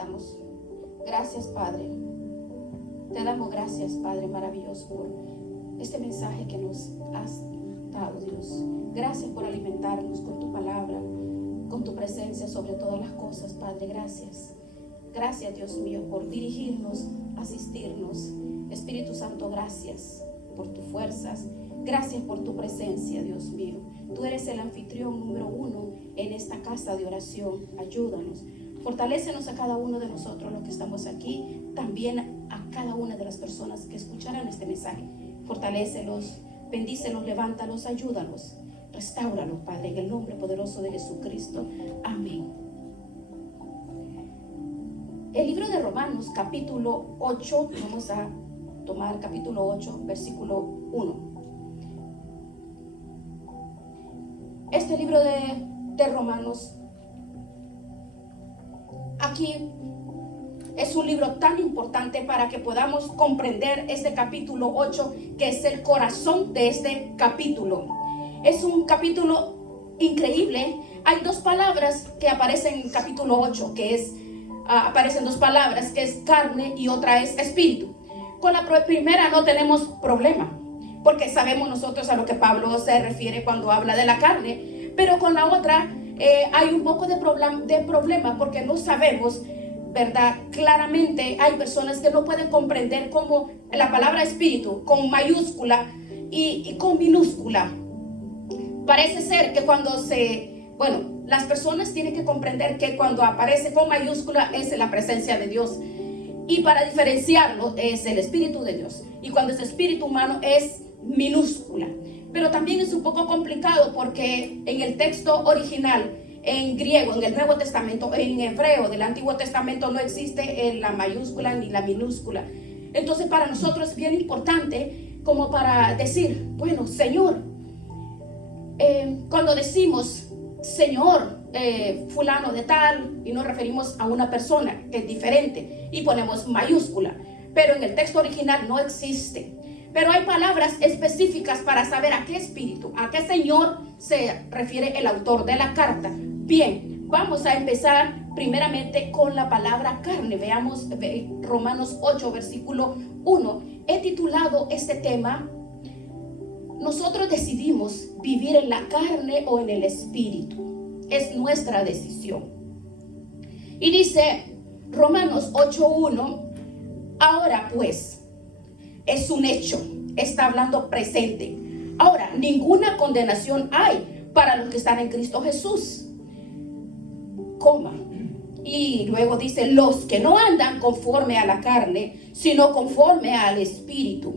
damos. Gracias, Padre. Te damos gracias, Padre maravilloso, por este mensaje que nos has dado, Dios. Gracias por alimentarnos con tu palabra, con tu presencia sobre todas las cosas, Padre. Gracias. Gracias, Dios mío, por dirigirnos, asistirnos. Espíritu Santo, gracias por tus fuerzas. Gracias por tu presencia, Dios mío. Tú eres el anfitrión número 1 en esta casa de oración. Ayúdanos. Fortalécenos a cada uno de nosotros los que estamos aquí, también a cada una de las personas que escucharán este mensaje. Fortalécelos, bendícelos, levántalos, ayúdanos, restáuralos, Padre, en el nombre poderoso de Jesucristo. Amén. El libro de Romanos, capítulo 8, vamos a tomar capítulo 8, versículo 1. Este libro de Romanos, aquí es un libro tan importante para que podamos comprender este capítulo 8, que es el corazón de este capítulo. Es un capítulo increíble. Hay dos palabras que aparecen en el capítulo 8, que es, aparecen dos palabras, que es carne y otra es espíritu. Con la primera no tenemos problema, porque sabemos nosotros a lo que Pablo se refiere cuando habla de la carne, pero con la otra hay un poco de problema porque no sabemos, ¿verdad? Claramente hay personas que no pueden comprender cómo la palabra espíritu con mayúscula y con minúscula. Parece ser que las personas tienen que comprender que cuando aparece con mayúscula es la presencia de Dios. Y para diferenciarlo es el Espíritu de Dios. Y cuando es espíritu humano es minúscula. Pero también es un poco complicado porque en el texto original, en griego, en el Nuevo Testamento, en hebreo del Antiguo Testamento, no existe la mayúscula ni la minúscula. Entonces para nosotros es bien importante como para decir, bueno, Señor, cuando decimos Señor, fulano de tal, y nos referimos a una persona que es diferente y ponemos mayúscula, pero en el texto original no existe. Pero hay palabras específicas para saber a qué espíritu, a qué Señor se refiere el autor de la carta. Bien, vamos a empezar primeramente con la palabra carne. Veamos Romanos 8, versículo 1. He titulado este tema: nosotros decidimos vivir en la carne o en el espíritu. Es nuestra decisión. Y dice Romanos 8:1, ahora pues, es un hecho, está hablando presente. Ahora, ninguna condenación hay para los que están en Cristo Jesús. Coma. Y luego dice, los que no andan conforme a la carne, sino conforme al espíritu.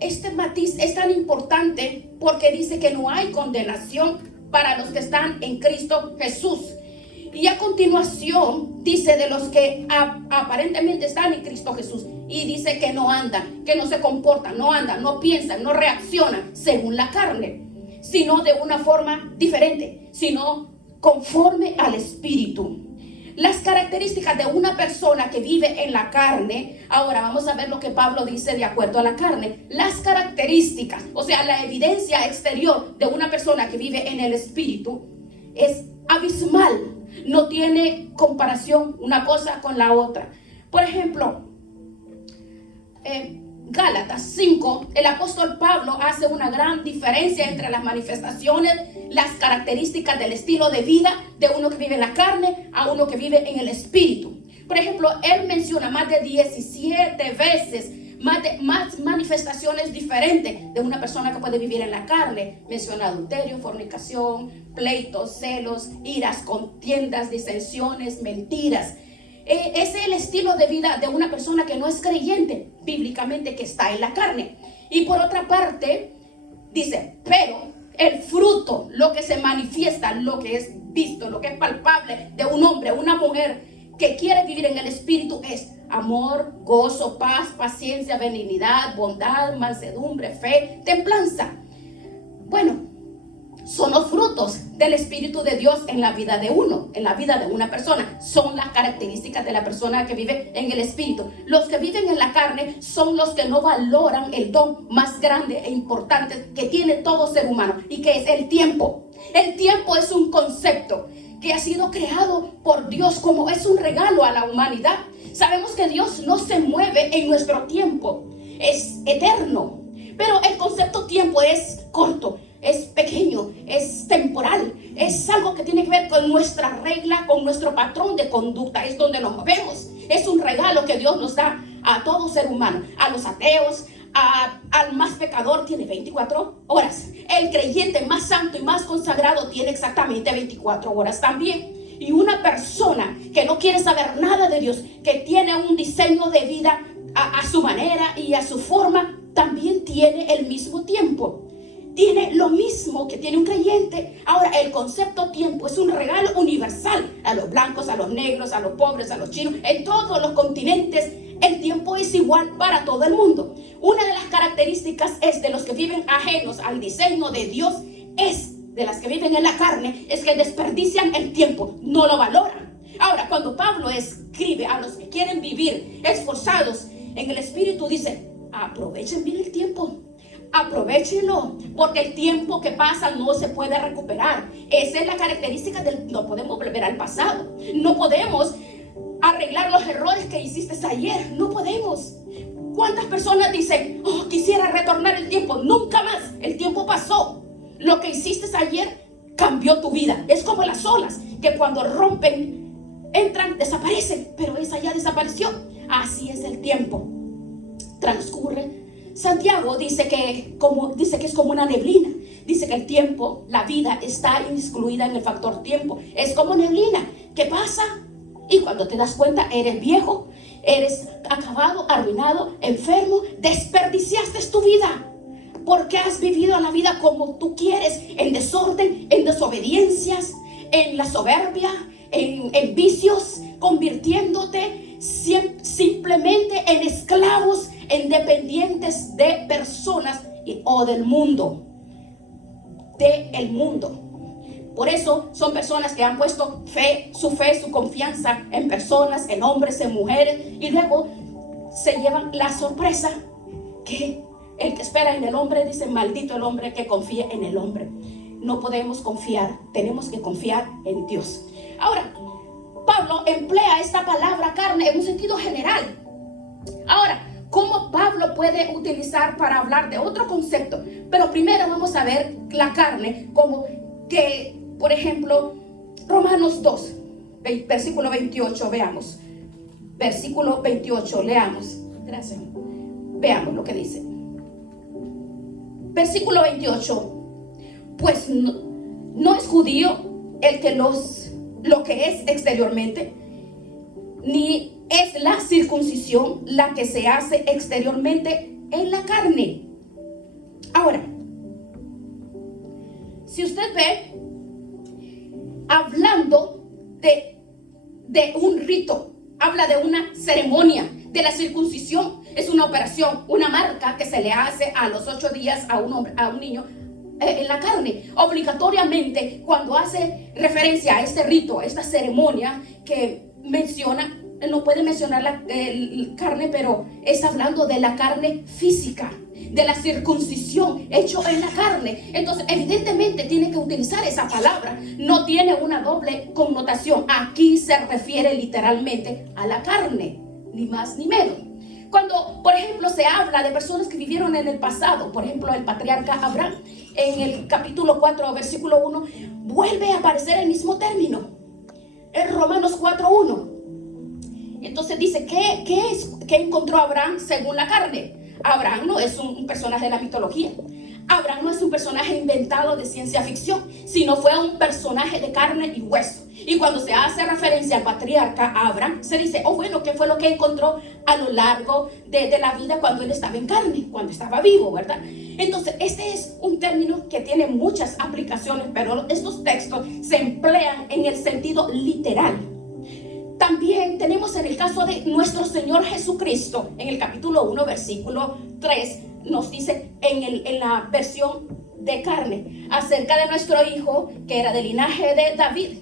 Este matiz es tan importante porque dice que no hay condenación para los que están en Cristo Jesús. Y a continuación dice de los que aparentemente están en Cristo Jesús. Y dice que no andan, que no se comportan, no andan, no piensan, no reaccionan según la carne, sino de una forma diferente, sino conforme al espíritu. Las características de una persona que vive en la carne. Ahora vamos a ver lo que Pablo dice de acuerdo a la carne. Las características, o sea, la evidencia exterior de una persona que vive en el espíritu es abismal. No tiene comparación una cosa con la otra. Por ejemplo, Gálatas 5, el apóstol Pablo hace una gran diferencia entre las manifestaciones, las características del estilo de vida de uno que vive en la carne a uno que vive en el espíritu. Por ejemplo, él menciona más de 17 veces más manifestaciones diferentes de una persona que puede vivir en la carne. Menciona adulterio, fornicación, pleitos, celos, iras, contiendas, disensiones, mentiras. Ese es el estilo de vida de una persona que no es creyente bíblicamente, que está en la carne. Y por otra parte, dice, pero el fruto, lo que se manifiesta, lo que es visto, lo que es palpable de un hombre, una mujer que quiere vivir en el espíritu es amor, gozo, paz, paciencia, benignidad, bondad, mansedumbre, fe, templanza. Bueno, son los frutos del Espíritu de Dios en la vida de uno, en la vida de una persona. Son las características de la persona que vive en el Espíritu. Los que viven en la carne son los que no valoran el don más grande e importante que tiene todo ser humano, y que es el tiempo. El tiempo es un concepto que ha sido creado por Dios como es un regalo a la humanidad. Sabemos que Dios no se mueve en nuestro tiempo, es eterno, pero el concepto tiempo es corto, es pequeño, es temporal, es algo que tiene que ver con nuestra regla, con nuestro patrón de conducta, es donde nos movemos. Es un regalo que Dios nos da a todo ser humano, a los ateos, al más pecador tiene 24 horas. El creyente más santo y más consagrado tiene exactamente 24 horas también. Y una persona que no quiere saber nada de Dios, que tiene un diseño de vida a su manera y a su forma, también tiene el mismo tiempo. Tiene lo mismo que tiene un creyente. Ahora, el concepto tiempo es un regalo universal a los blancos, a los negros, a los pobres, a los chinos, en todos los continentes. El tiempo es igual para todo el mundo. Una de las características es de los que viven ajenos al diseño de Dios, de las que viven en la carne, es que desperdician el tiempo, no lo valoran. Ahora, cuando Pablo escribe a los que quieren vivir esforzados en el Espíritu, dice: aprovechen bien el tiempo. Aprovechenlo, porque el tiempo que pasa no se puede recuperar. Esa es la característica no podemos volver al pasado. No podemos arreglar los errores que hiciste ayer. No podemos. ¿Cuántas personas dicen: oh, quisiera retornar el tiempo? Nunca más. El tiempo pasó. Lo que hiciste ayer cambió tu vida. Es como las olas que cuando rompen, entran, desaparecen, pero esa ya desapareció. Así es el tiempo. Transcurre. Santiago dice que es como una neblina. Dice que el tiempo, la vida, está incluida en el factor tiempo. Es como neblina que pasa y cuando te das cuenta eres viejo, eres acabado, arruinado, enfermo, desperdiciaste tu vida. Porque has vivido la vida como tú quieres, en desorden, en desobediencias, en la soberbia, en vicios, convirtiéndote simplemente en esclavos, en dependientes de personas o del mundo. Por eso son personas que han puesto su confianza en personas, en hombres, en mujeres, y luego se llevan la sorpresa que el que espera en el hombre, dice: maldito el hombre que confía en el hombre. No podemos confiar, tenemos que confiar en Dios. Ahora, Pablo emplea esta palabra carne en un sentido general. Ahora, ¿cómo Pablo puede utilizar para hablar de otro concepto? Pero primero vamos a ver la carne como que, por ejemplo, Romanos 2, versículo 28, veamos. Versículo 28, leamos. Gracias. Veamos lo que dice. Versículo 28. Pues no es judío el que lo que es exteriormente, ni es la circuncisión la que se hace exteriormente en la carne. Ahora, si usted ve, hablando de un rito, habla de una ceremonia, de la circuncisión. Es una operación, una marca que se le hace a los 8 días a un niño en la carne. Obligatoriamente, cuando hace referencia a este rito, a esta ceremonia que menciona, no puede mencionar la carne, pero está hablando de la carne física, de la circuncisión hecho en la carne. Entonces, evidentemente tiene que utilizar esa palabra. No tiene una doble connotación. Aquí se refiere literalmente a la carne, ni más ni menos. Cuando, por ejemplo, se habla de personas que vivieron en el pasado, por ejemplo, el patriarca Abraham, en el capítulo 4, versículo 1, vuelve a aparecer el mismo término. En Romanos 4:1. Entonces dice, ¿qué encontró Abraham según la carne? Abraham no es un personaje de la mitología. Abraham no es un personaje inventado de ciencia ficción, sino fue un personaje de carne y hueso. Y cuando se hace referencia al patriarca Abraham, se dice, bueno, ¿qué fue lo que encontró a lo largo de la vida cuando él estaba en carne, cuando estaba vivo, verdad? Entonces, este es un término que tiene muchas aplicaciones, pero estos textos se emplean en el sentido literal. También tenemos en el caso de nuestro Señor Jesucristo, en el capítulo 1, versículo 3, nos dice en la versión de carne, acerca de nuestro hijo, que era del linaje de David.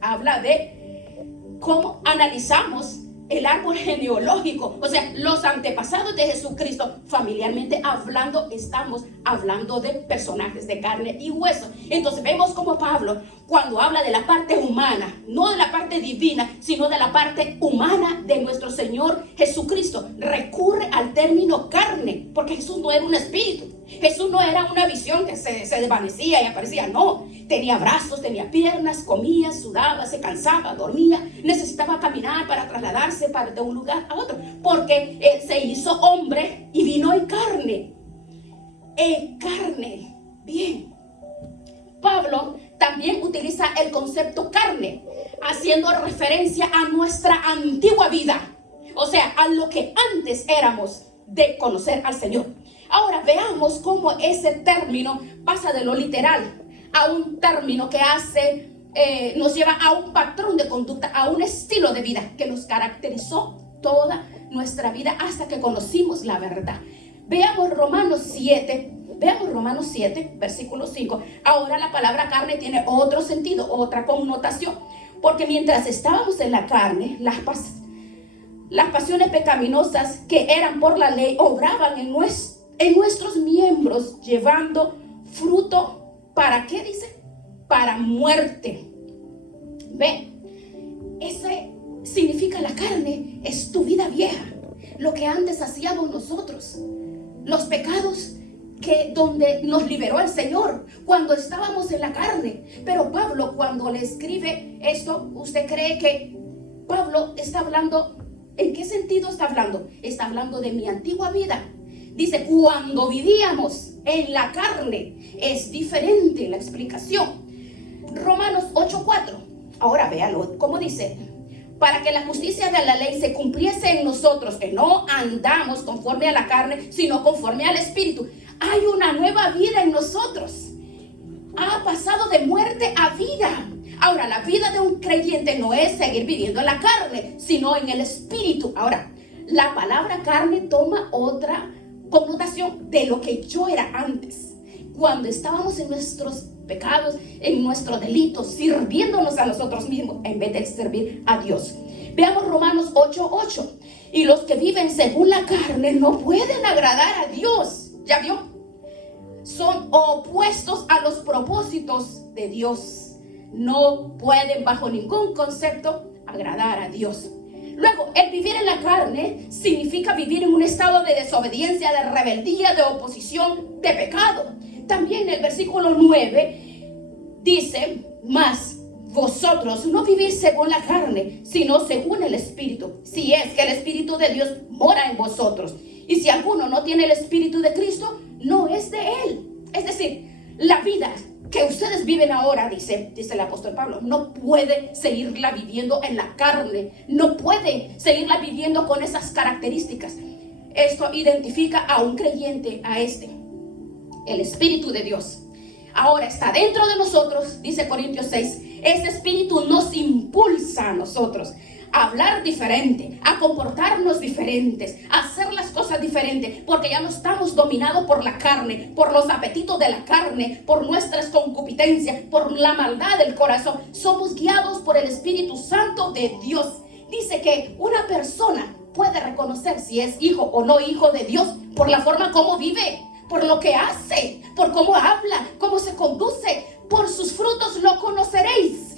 Habla de cómo analizamos el árbol genealógico, o sea, los antepasados de Jesucristo. Familiarmente hablando, estamos hablando de personajes de carne y hueso. Entonces vemos como Pablo, cuando habla de la parte humana, no de la parte divina, sino de la parte humana de nuestro Señor Jesucristo, recurre al término carne, porque Jesús no era un espíritu. Jesús no era una visión que se desvanecía y aparecía, no. Tenía brazos, tenía piernas, comía, sudaba, se cansaba, dormía, necesitaba caminar para trasladarse de un lugar a otro, porque se hizo hombre y vino en carne. En carne. Bien. Pablo también utiliza el concepto carne, haciendo referencia a nuestra antigua vida, o sea, a lo que antes éramos de conocer al Señor. Ahora veamos cómo ese término pasa de lo literal a un término que nos lleva a un patrón de conducta, a un estilo de vida que nos caracterizó toda nuestra vida hasta que conocimos la verdad. Veamos Romanos 7, versículo 5. Ahora la palabra carne tiene otro sentido, otra connotación, porque mientras estábamos en la carne, las pasiones pecaminosas que eran por la ley obraban en nuestros miembros, llevando fruto. ¿Para qué dice? Para muerte. Ve, ese significa la carne, es tu vida vieja, lo que antes hacíamos nosotros, los pecados donde nos liberó el Señor cuando estábamos en la carne. Pero Pablo, cuando le escribe esto, ¿usted cree que Pablo está hablando? ¿En qué sentido está hablando? Está hablando de mi antigua vida. Dice, cuando vivíamos en la carne, es diferente la explicación. Romanos 8:4. Ahora véalo, ¿cómo dice? Para que la justicia de la ley se cumpliese en nosotros, que no andamos conforme a la carne, sino conforme al Espíritu. Hay una nueva vida en nosotros. Ha pasado de muerte a vida. Ahora, la vida de un creyente no es seguir viviendo en la carne, sino en el Espíritu. Ahora, la palabra carne toma otra connotación de lo que yo era antes, cuando estábamos en nuestros pecados, en nuestros delitos, sirviéndonos a nosotros mismos en vez de servir a Dios. Veamos Romanos 8:8. Y los que viven según la carne no pueden agradar a Dios. ¿Ya vio? Son opuestos a los propósitos de Dios. No pueden bajo ningún concepto agradar a Dios. Luego, el vivir en la carne significa vivir en un estado de desobediencia, de rebeldía, de oposición, de pecado. También el versículo 9 dice, mas vosotros no vivís según la carne, sino según el Espíritu, si es que el Espíritu de Dios mora en vosotros. Y si alguno no tiene el Espíritu de Cristo, no es de él. Es decir, la vida que ustedes viven ahora, dice el apóstol Pablo, no puede seguirla viviendo en la carne, no puede seguirla viviendo con esas características. Esto identifica a un creyente, el Espíritu de Dios. Ahora está dentro de nosotros, dice Corintios 6, ese Espíritu nos impulsa a nosotros a hablar diferente, a comportarnos diferentes, a hacer las cosas diferentes, porque ya no estamos dominados por la carne, por los apetitos de la carne, por nuestras concupiscencias, por la maldad del corazón. Somos guiados por el Espíritu Santo de Dios. Dice que una persona puede reconocer si es hijo o no hijo de Dios por la forma como vive, por lo que hace, por cómo habla, cómo se conduce. Por sus frutos lo conoceréis.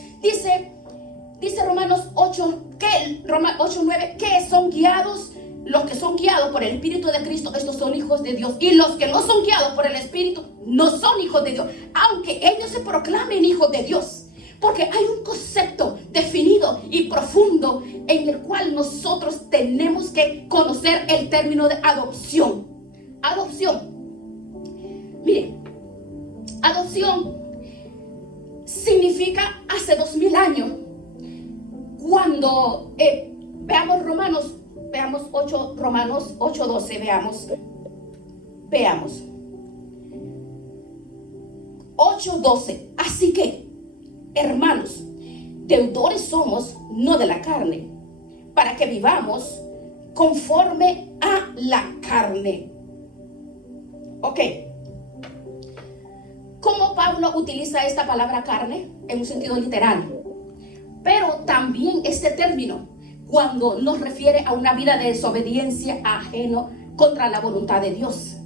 Dice Romanos 8:9, que son guiados, los que son guiados por el Espíritu de Cristo, estos son hijos de Dios. Y los que no son guiados por el Espíritu, no son hijos de Dios, aunque ellos se proclamen hijos de Dios. Porque hay un concepto definido y profundo en el cual nosotros tenemos que conocer el término de adopción. Adopción. Miren, adopción significa hace 2000 años. Cuando veamos Romanos 8:12, veamos 8:12. Así que, hermanos, deudores somos, no de la carne, para que vivamos conforme a la carne. Ok. ¿Cómo Pablo utiliza esta palabra carne? En un sentido literal. Pero también este término cuando nos refiere a una vida de desobediencia ajeno contra la voluntad de Dios.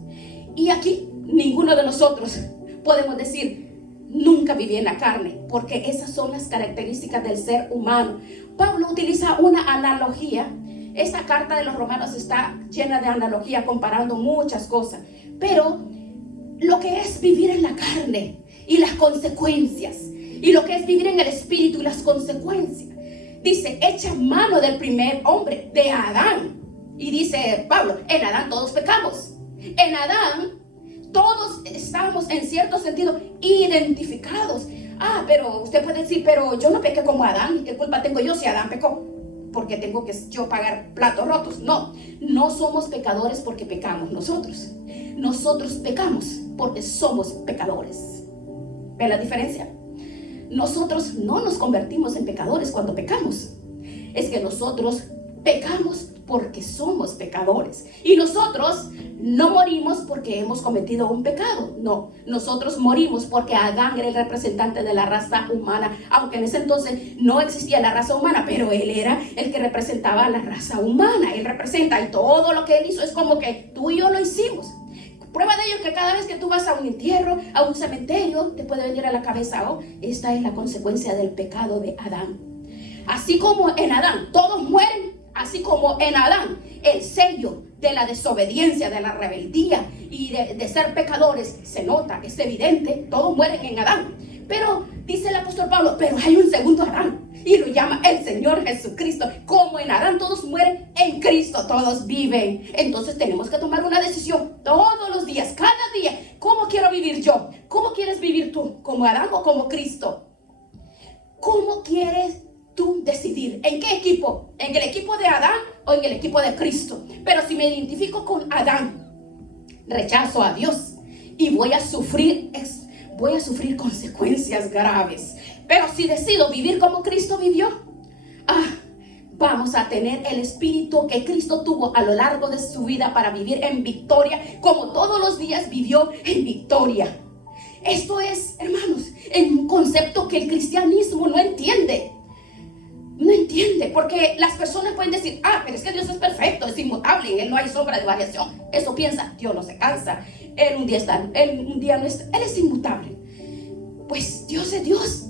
Y aquí ninguno de nosotros podemos decir, nunca viví en la carne, porque esas son las características del ser humano. Pablo utiliza una analogía. Esta carta de los Romanos está llena de analogía, comparando muchas cosas. Pero lo que es vivir en la carne y las consecuencias, y lo que es vivir en el espíritu y las consecuencias. Dice, echa mano del primer hombre, de Adán. Y dice Pablo, en Adán todos pecamos. En Adán todos estamos en cierto sentido identificados. Pero usted puede decir, pero yo no pequé como Adán. ¿Qué culpa tengo yo si Adán pecó? Porque tengo que yo pagar platos rotos. No, no somos pecadores porque pecamos nosotros. Nosotros pecamos porque somos pecadores. ¿Ve la diferencia? Nosotros no nos convertimos en pecadores cuando pecamos. Es que nosotros pecamos porque somos pecadores. Y nosotros no morimos porque hemos cometido un pecado. No, nosotros morimos porque Adán era el representante de la raza humana. Aunque en ese entonces no existía la raza humana, pero él era el que representaba a la raza humana. Él representa, y todo lo que él hizo es como que tú y yo lo hicimos. Prueba de ello es que cada vez que tú vas a un entierro, a un cementerio, te puede venir a la cabeza, esta es la consecuencia del pecado de Adán. Así como en Adán todos mueren, así como en Adán el sello de la desobediencia, de la rebeldía y de ser pecadores se nota, es evidente, todos mueren en Adán. Pero dice el apóstol Pablo, pero hay un segundo Adán y lo llama el Señor Jesucristo. Como en Adán todos mueren, en Cristo todos viven. Entonces tenemos que tomar una decisión todos los días, cada día. ¿Cómo quiero vivir yo? ¿Cómo quieres vivir tú? ¿Como Adán o como Cristo? ¿Cómo quieres tú decidir? ¿En qué equipo? ¿En el equipo de Adán o en el equipo de Cristo? Pero si me identifico con Adán, rechazo a Dios y voy a sufrir consecuencias graves. Pero si decido vivir como Cristo vivió, vamos a tener el espíritu que Cristo tuvo a lo largo de su vida para vivir en victoria, como todos los días vivió en victoria. Esto es, hermanos, un concepto que el cristianismo no entiende. No entiende, porque las personas pueden decir, pero es que Dios es perfecto, es inmutable, en Él no hay sombra de variación. Eso piensa, Dios no se cansa, Él un día está, Él un día no está, Él es inmutable. Pues Dios es Dios,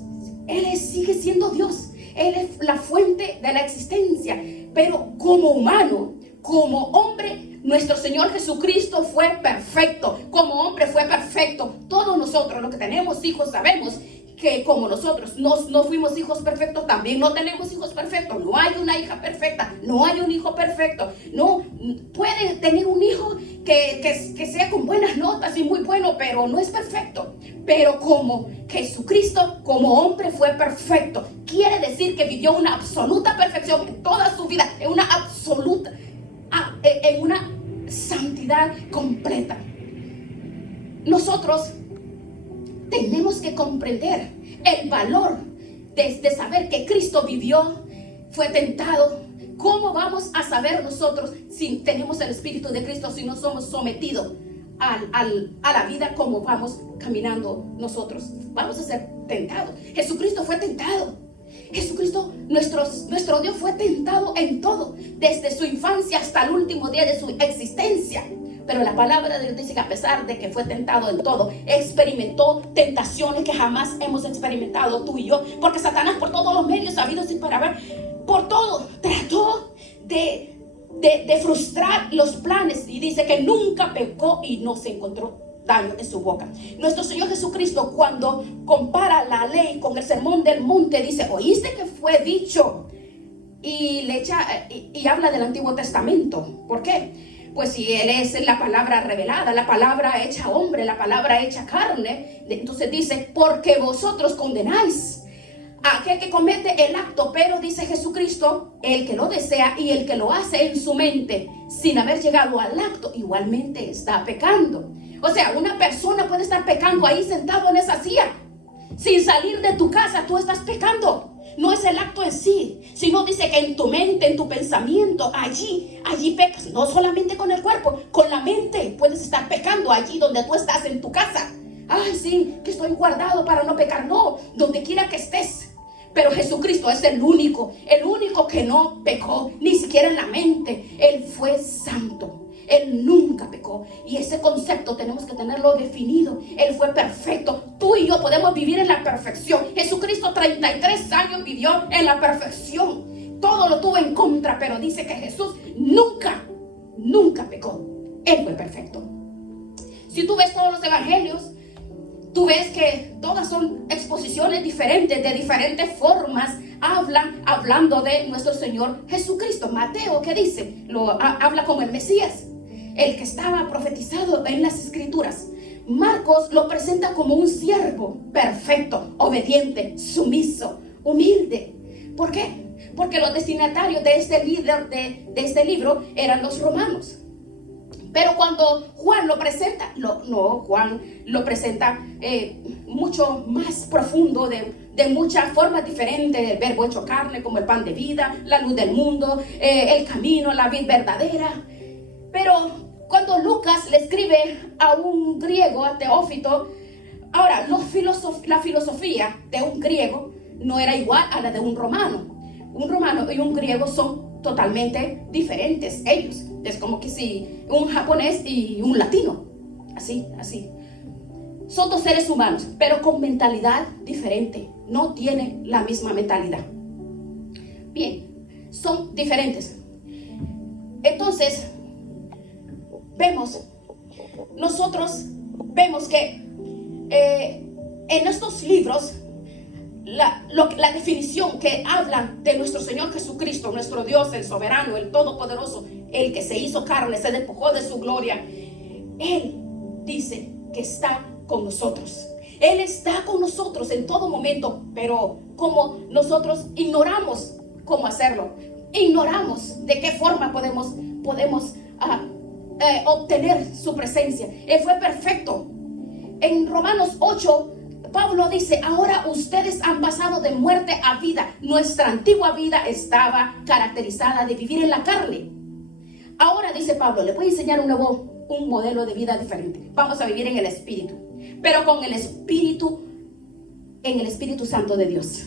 Él sigue siendo Dios, Él es la fuente de la existencia. Pero como humano, como hombre, nuestro Señor Jesucristo fue perfecto, como hombre fue perfecto. Todos nosotros, los que tenemos hijos, sabemos que como nosotros no fuimos hijos perfectos, también no tenemos hijos perfectos. No hay una hija perfecta, no hay un hijo perfecto. No puede tener un hijo que sea con buenas notas y muy bueno, pero no es perfecto. Pero como Jesucristo, como hombre, fue perfecto, quiere decir que vivió una absoluta perfección en toda su vida, en una absoluta, en una santidad completa. Nosotros tenemos que comprender el valor de saber que Cristo vivió, fue tentado. ¿Cómo vamos a saber nosotros si tenemos el Espíritu de Cristo, si no somos sometidos a la vida como vamos caminando nosotros? Vamos a ser tentados. Jesucristo fue tentado. Jesucristo, nuestro Dios, fue tentado en todo, desde su infancia hasta el último día de su existencia. Pero la palabra de Dios dice que a pesar de que fue tentado en todo, experimentó tentaciones que jamás hemos experimentado tú y yo. Porque Satanás, por todos los medios sabidos y para ver, por todo, trató de frustrar los planes. Y dice que nunca pecó y no se encontró daño en su boca. Nuestro Señor Jesucristo, cuando compara la ley con el sermón del monte, dice, ¿oíste que fue dicho? Y habla del Antiguo Testamento. ¿Por qué? Pues si Él es la palabra revelada, la palabra hecha hombre, la palabra hecha carne, entonces dice, porque vosotros condenáis a aquel que comete el acto, pero dice Jesucristo, el que lo desea y el que lo hace en su mente, sin haber llegado al acto, igualmente está pecando. O sea, una persona puede estar pecando ahí sentado en esa silla, sin salir de tu casa, tú estás pecando. No es el acto en sí, sino dice que en tu mente, en tu pensamiento, allí pecas. No solamente con el cuerpo, con la mente puedes estar pecando allí donde tú estás en tu casa. Ay, sí, que estoy guardado para no pecar. No, donde quiera que estés. Pero Jesucristo es el único que no pecó, ni siquiera en la mente. Él fue santo. Él nunca pecó. Y ese concepto tenemos que tenerlo definido. Él fue perfecto. Tú y yo podemos vivir en la perfección. Jesucristo 33 años vivió en la perfección. Todo lo tuvo en contra, pero dice que Jesús nunca pecó. Él fue perfecto. Si tú ves todos los evangelios, tú ves que todas son exposiciones diferentes, de diferentes formas, hablando de nuestro Señor Jesucristo. Mateo, ¿qué dice? Habla como el Mesías, el que estaba profetizado en las Escrituras. Marcos lo presenta como un siervo perfecto, obediente, sumiso, humilde. ¿Por qué? Porque los destinatarios de este libro eran los romanos. Pero cuando Juan lo presenta, Juan lo presenta mucho más profundo, de muchas formas diferentes. El verbo hecho carne, como el pan de vida, la luz del mundo, el camino, la vid verdadera. Pero cuando Lucas le escribe a un griego, a Teófilo, ahora la filosofía de un griego no era igual a la de un romano. Un romano y un griego son totalmente diferentes ellos. Es como que si un japonés y un latino, así. Son dos seres humanos, pero con mentalidad diferente. No tienen la misma mentalidad. Bien, son diferentes. Entonces, nosotros vemos que en estos libros, la definición que hablan de nuestro Señor Jesucristo, nuestro Dios, el soberano, el todopoderoso, el que se hizo carne, se despojó de su gloria, Él dice que está con nosotros. Él está con nosotros en todo momento, pero como nosotros ignoramos cómo hacerlo, ignoramos de qué forma podemos obtener su presencia. Él fue perfecto. En Romanos 8, Pablo dice: ahora ustedes han pasado de muerte a vida. Nuestra antigua vida estaba caracterizada de vivir en la carne. Ahora, dice Pablo, le voy a enseñar un modelo de vida diferente. Vamos a vivir en el Espíritu, pero con el Espíritu, en el Espíritu Santo de Dios.